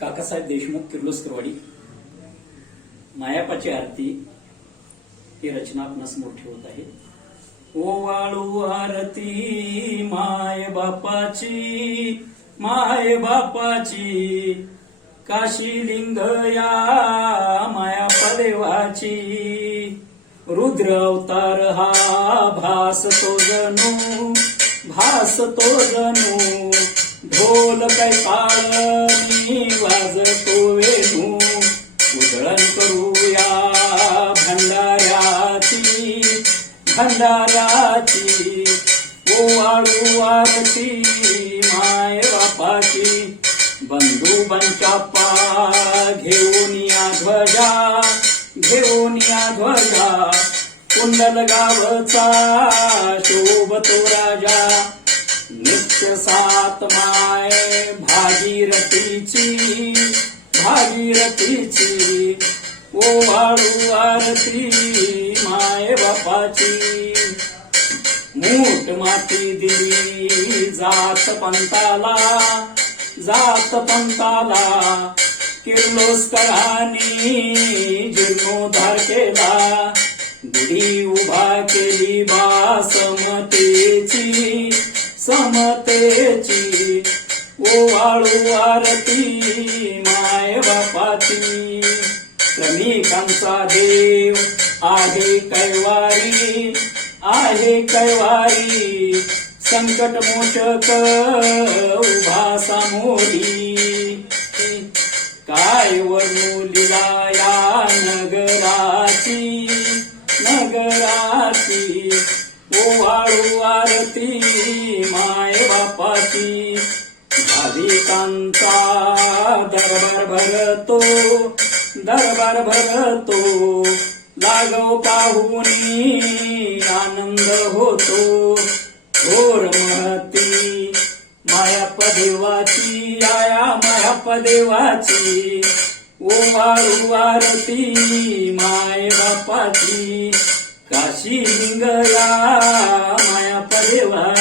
काकासाहेब देशमुख किर्लोस्करवाडी मायापाची आरती ही रचना आपणास मोठी होत आहे. ओवाळू आरती माय बापाची माय बापाची. काशी लिंग या माया पदेवाची रुद्र अवतार हा भास तो जणू भास तो जणू. ढोल काय पाळणी वाजतो वेणू उधळण करूया भंडाऱ्याची भंडाऱ्याची. ओवाळू आरती माय बापाची. बंधू पंचाप्पा घेऊन या ध्वजा घेऊन या ध्वजा. कुंडल गावचा शोभतो राजा. नित्य सात माय भागीरथीची भागीरथीची. ओवाळू आरती माय बापाची. मूठ माती दिली जात पंताला जात पंताला. किर्लोस्करांनी जीर्णोद्धार केला. गुढी उभा केली बा समतेची समतेची. ओवाळू आरती माय बापाची. श्रमिकांचा देव आहे कैवारी आहे कैवारी. संकट मोचक उभा सामोरी. काय वर्णू या नगराची नगराची? ओवाळू आरती माय बापाची. भाविकांचा दरबार भरतो दरबार भरतो. लागव पाहुनी आनंद होतो. घोर महती मायापदेवाची आया मायापदेवाची देवाची आरती माय बापाची. काशी लिंगया मायापदेवा